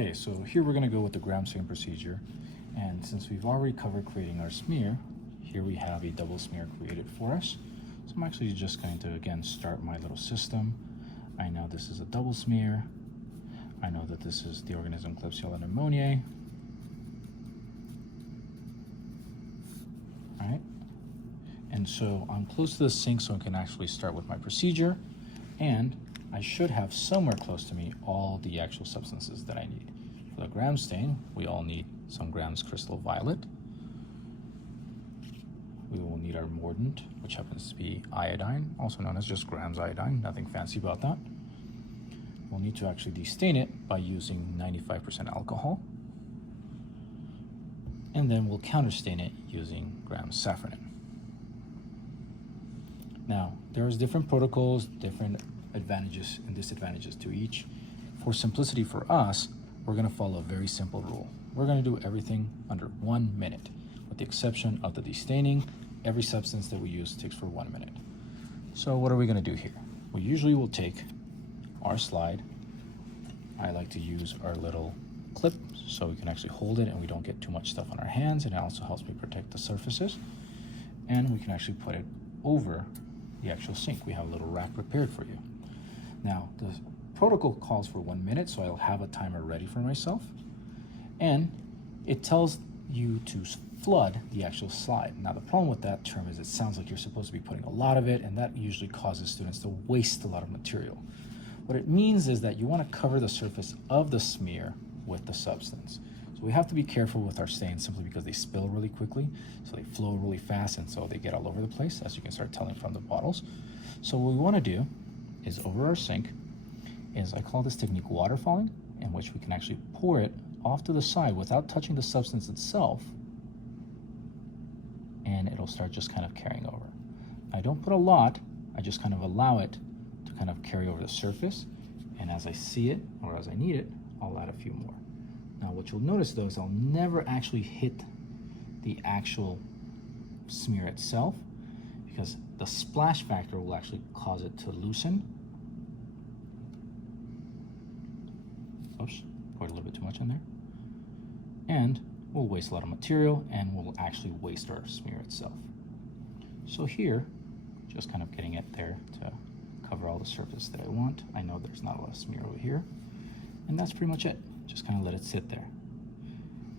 Okay, so here we're gonna go with the gram stain procedure. And since we've already covered creating our smear, here we have a double smear created for us. So I'm actually just going to, again, start my little system. I know this is a double smear. I know that this is the organism Klebsiella pneumoniae. All right. And so I'm close to the sink, so I can actually start with my procedure. And I should have somewhere close to me all the actual substances that I need. For the gram stain, we all need some grams crystal violet. We will need our mordant, which happens to be iodine, also known as just grams iodine, nothing fancy about that. We'll need to actually destain it by using 95% alcohol. And then we'll counterstain it using grams safranin. Now, there's different protocols, different advantages and disadvantages to each. For simplicity for us, we're gonna follow a very simple rule. We're gonna do everything under 1 minute, with the exception of the destaining. Every substance that we use takes for 1 minute. So what are we gonna do here? We usually will take our slide. I like to use our little clip so we can actually hold it and we don't get too much stuff on our hands, and it also helps me protect the surfaces. And we can actually put it over the actual sink. We have a little rack prepared for you. Now, the protocol calls for 1 minute, so I'll have a timer ready for myself. And it tells you to flood the actual slide. Now, the problem with that term is it sounds like you're supposed to be putting a lot of it, and that usually causes students to waste a lot of material. What it means is that you want to cover the surface of the smear with the substance. So we have to be careful with our stains simply because they spill really quickly, so they flow really fast, and so they get all over the place, as you can start telling from the bottles. So what we want to do is over our sink is, I call this technique waterfalling, in which we can actually pour it off to the side without touching the substance itself, and it'll start just kind of carrying over. I don't put a lot, I just kind of allow it to kind of carry over the surface, and as I see it, or as I need it, I'll add a few more. Now what you'll notice though is I'll never actually hit the actual smear itself, because the splash factor will actually cause it to loosen. Oops, poured a little bit too much in there. And we'll waste a lot of material, and we'll actually waste our smear itself. So here, just kind of getting it there to cover all the surface that I want. I know there's not a lot of smear over here. And that's pretty much it. Just kind of let it sit there.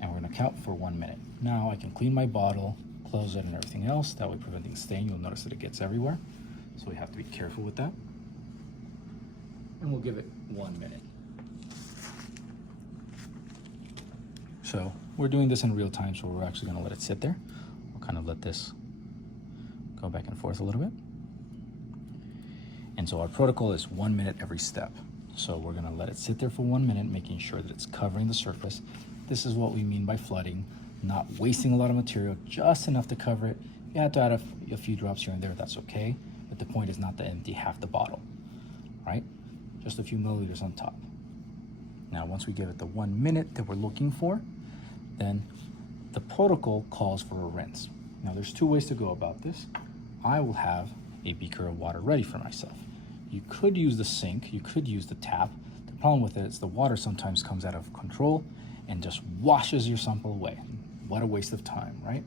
And we're gonna count for 1 minute. Now I can clean my bottle, close it and everything else, that way preventing stain. You'll notice that it gets everywhere. So we have to be careful with that. And we'll give it 1 minute. So we're doing this in real time, so we're actually gonna let it sit there. We'll kind of let this go back and forth a little bit. And so our protocol is 1 minute every step. So we're gonna let it sit there for 1 minute, making sure that it's covering the surface. This is what we mean by flooding, not wasting a lot of material, just enough to cover it. If you have to add a few drops here and there, that's okay. But the point is not to empty half the bottle, right? Just a few milliliters on top. Now, once we give it the 1 minute that we're looking for, then the protocol calls for a rinse. Now, there's two ways to go about this. I will have a beaker of water ready for myself. You could use the sink, you could use the tap. The problem with it is the water sometimes comes out of control and just washes your sample away. What a waste of time, right?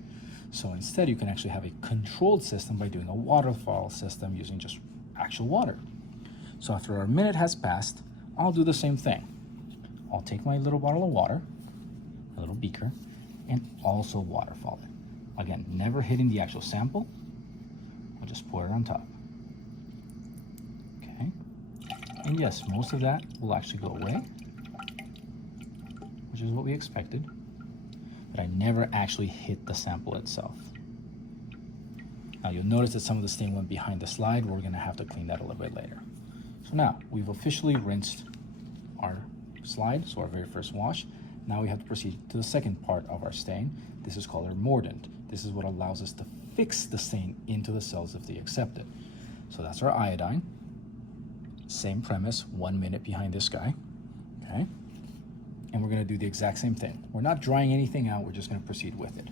So instead, you can actually have a controlled system by doing a waterfall system using just actual water. So after our minute has passed, I'll do the same thing. I'll take my little bottle of water, a little beaker, and also waterfall it. Again, never hitting the actual sample. I'll just pour it on top. Okay. And yes, most of that will actually go away, which is what we expected. But I never actually hit the sample itself. Now you'll notice that some of the stain went behind the slide. We're gonna have to clean that a little bit later. So now we've officially rinsed our slide, so our very first wash. Now we have to proceed to the second part of our stain. This is called our mordant. This is what allows us to fix the stain into the cells if they accept it. So that's our iodine. Same premise, 1 minute behind this guy, okay? And we're gonna do the exact same thing. We're not drying anything out, we're just gonna proceed with it.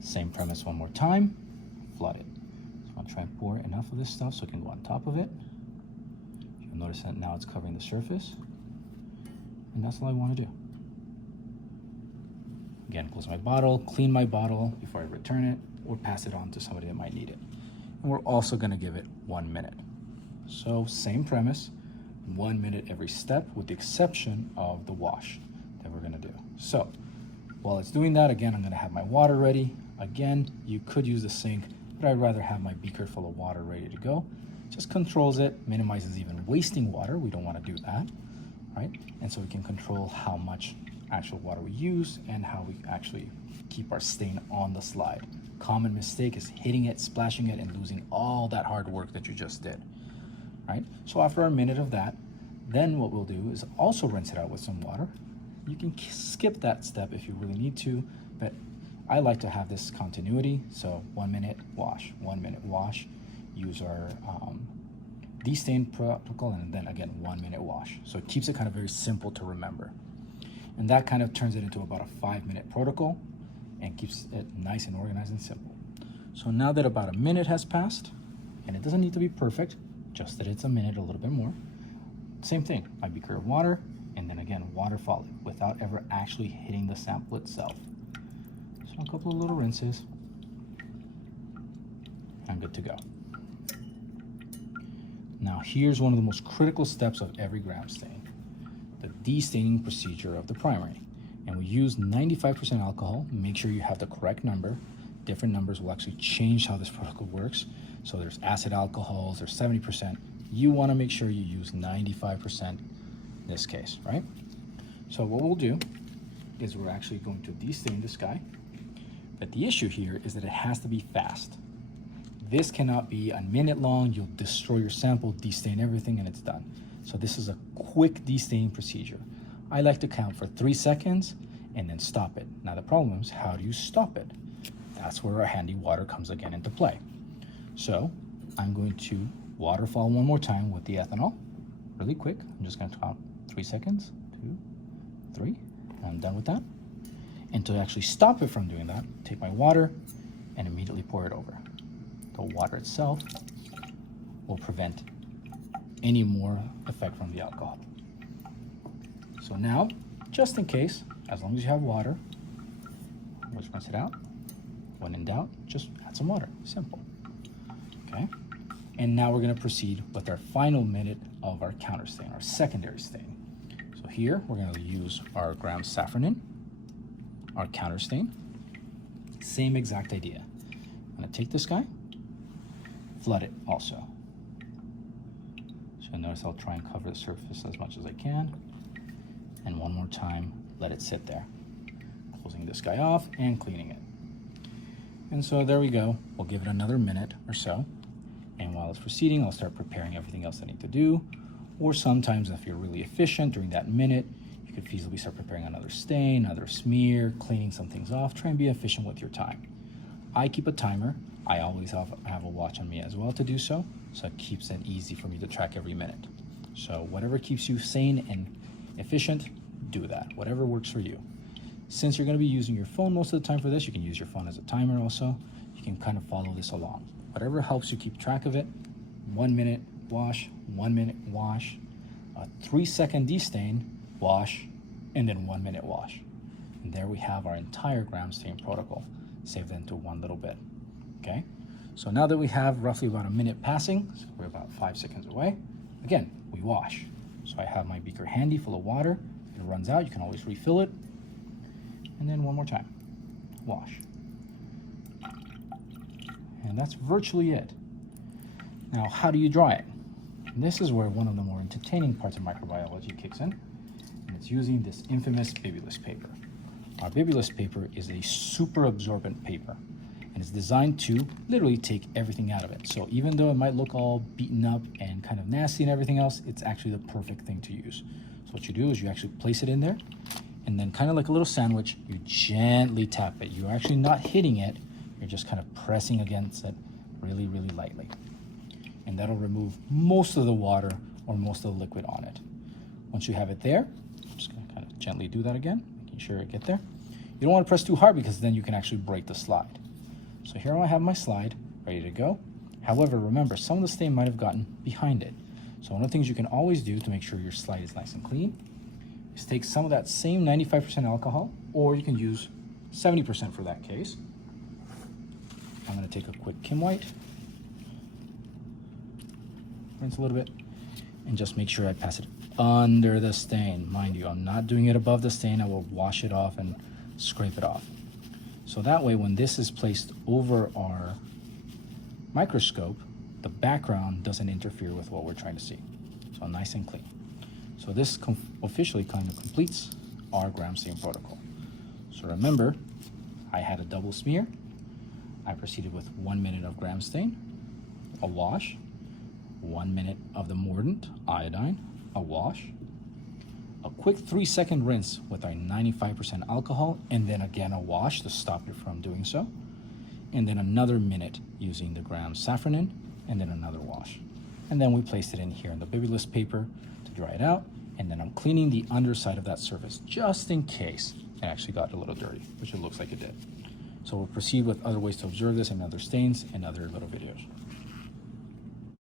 Same premise one more time, flood it. So I'm gonna try and pour enough of this stuff so it can go on top of it. You'll notice that now it's covering the surface. And that's all I wanna do. Again, close my bottle, clean my bottle before I return it, or pass it on to somebody that might need it. And we're also gonna give it 1 minute. So same premise, 1 minute every step with the exception of the wash that we're gonna do. So while it's doing that, again, I'm gonna have my water ready. Again, you could use the sink, but I'd rather have my beaker full of water ready to go. Just controls it, minimizes even wasting water. We don't wanna do that, right? And so we can control how much actual water we use and how we actually keep our stain on the slide. Common mistake is hitting it, splashing it, and losing all that hard work that you just did, right? So after a minute of that, then what we'll do is also rinse it out with some water. You can skip that step if you really need to, but I like to have this continuity. So 1 minute wash, 1 minute wash, use our destain protocol, and then again, 1 minute wash. So it keeps it kind of very simple to remember. And that kind of turns it into about a 5-minute protocol and keeps it nice and organized and simple. So now that about a minute has passed, and it doesn't need to be perfect, just that it's a minute, a little bit more. Same thing, my beaker of water, and then again, water followed without ever actually hitting the sample itself. So a couple of little rinses, I'm good to go. Now here's one of the most critical steps of every gram stain, the destaining procedure of the primary. And we use 95% alcohol. Make sure you have the correct number. Different numbers will actually change how this protocol works. So there's acid alcohols, there's 70%. You wanna make sure you use 95% in this case, right? So what we'll do is we're actually going to destain this guy. But the issue here is that it has to be fast. This cannot be a minute long. You'll destroy your sample, destain everything, and it's done. So this is a quick destaining procedure. I like to count for 3 seconds and then stop it. Now the problem is, how do you stop it? That's where our handy water comes again into play. So I'm going to waterfall one more time with the ethanol, really quick. I'm just going to count 3 seconds, 2, 3, I'm done with that. And to actually stop it from doing that, take my water and immediately pour it over. The water itself will prevent any more effect from the alcohol. So now, just in case, as long as you have water, let's rinse it out. When in doubt, just add some water, simple, okay? And now we're gonna proceed with our final minute of our counterstain, our secondary stain. So here, we're gonna use our gram Safranin, our counterstain. Same exact idea. I'm gonna take this guy, flood it also. So notice I'll try and cover the surface as much as I can. And one more time, let it sit there. Closing this guy off and cleaning it. And so there we go. We'll give it another minute or so. And while it's proceeding, I'll start preparing everything else I need to do. Or sometimes if you're really efficient during that minute, you could feasibly start preparing another stain, another smear, cleaning some things off. Try and be efficient with your time. I keep a timer. I always have a watch on me as well to do so. So it keeps it easy for me to track every minute. So whatever keeps you sane and efficient, do that. Whatever works for you. Since you're going to be using your phone most of the time for this, you can use your phone as a timer also. You can kind of follow this along. Whatever helps you keep track of it. 1 minute wash, 1 minute wash, a 3-second destain, wash, and then 1 minute wash. And there we have our entire gram stain protocol saved into one little bit. Okay, so now that we have roughly about a minute passing, so we're about 5 seconds away, again, we wash. So I have my beaker handy full of water. If it runs out, you can always refill it. And then one more time, wash. And that's virtually it. Now, how do you dry it? And this is where one of the more entertaining parts of microbiology kicks in, and it's using this infamous babyless paper. Our babyless paper is a super absorbent paper, and it's designed to literally take everything out of it. So even though it might look all beaten up and kind of nasty and everything else, it's actually the perfect thing to use. So what you do is you actually place it in there, and then kind of like a little sandwich, you gently tap it. You're actually not hitting it, you're just kind of pressing against it really, really lightly. And that'll remove most of the water or most of the liquid on it. Once you have it there, I'm just gonna kind of gently do that again, making sure it get there. You don't want to press too hard because then you can actually break the slide. So here I have my slide ready to go. However, remember, some of the stain might have gotten behind it. So one of the things you can always do to make sure your slide is nice and clean is take some of that same 95% alcohol, or you can use 70% for that case. I'm going to take a quick Kim White, rinse a little bit, and just make sure I pass it under the stain. Mind you, I'm not doing it above the stain. I will wash it off and scrape it off. So that way, when this is placed over our microscope, the background doesn't interfere with what we're trying to see. So nice and clean. So this officially kind of completes our gram stain protocol. So remember, I had a double smear. I proceeded with 1 minute of gram stain, a wash, 1 minute of the mordant, iodine, a wash, a quick 3-second rinse with our 95% alcohol, and then again a wash to stop you from doing so, and then another minute using the gram Safranin, and then another wash. And then we placed it in here in the bibulous paper to dry it out, and then I'm cleaning the underside of that surface just in case it actually got a little dirty, which it looks like it did. So we'll proceed with other ways to observe this and other stains and other little videos.